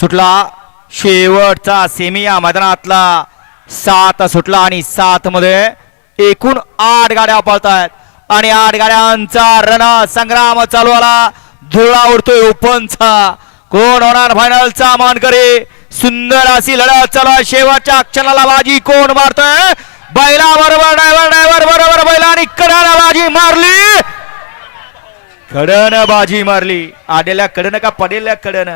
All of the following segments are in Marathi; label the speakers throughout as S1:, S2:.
S1: सुटला. शेवटचा सेमी या मैदानातला. सात सुटला आणि सात मध्ये एकूण आठ गाड्या पळतायत. आणि आठ गाड्यांचा रण संग्राम चालू आला. धुळा उडतोय ओपनचा. कोण होणार फायनलचा मानकरी? सुंदर अशी लढत चालू आहे. शेवटच्या क्षणाला बाजी कोण मारतोय? बैला बरोबर ड्रायव्हर ड्रायव्हर बरोबर बैला आणि कडाला बाजी मारली. कडन बाजी मारली. आलेल्या कडन का पडेल्या कडन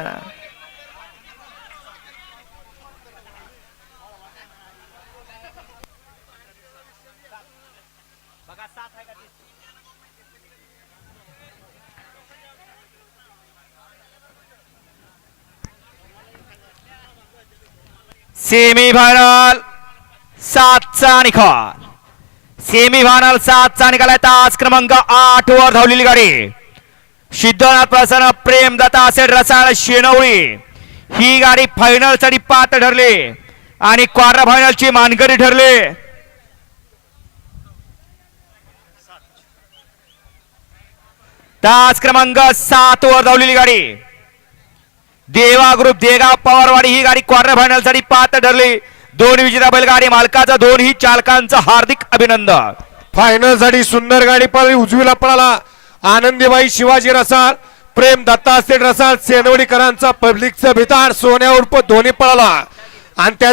S1: सेमी फायनल सातचा निकाल. सेमी फायनल सातचा निकाल आहे. तास क्रमांक आठ वर धावलेली गाडी. सिद्धनाथ प्रसन्न प्रेम दत्ता असेल रसाळ शेनवळी. ही गाडी फायनलसाठी पात्र ठरली. आणि क्वार्टर फायनलची मानकरी ठरली. तास क्रमांक सात वर धावलेली गाडी. देवा ग्रुप देगाव पवारवाडी ही गाडी क्वार्टर फायनलसाठी पात्र ठरली. दोन विजेता बैलगाडी दोन ही चालकांचं हार्दिक अभिनंदन.
S2: फायनलसाठी सुंदर गाडी पळाली उजवीला पळाला. आनंदीबाई शिवाजी रसाळ प्रेम दत्ता सेठ रसाळ सेनवडीकरांचा पब्लिकचा भिताड सोन्या उर्फ धोनी पळाला. आणि त्या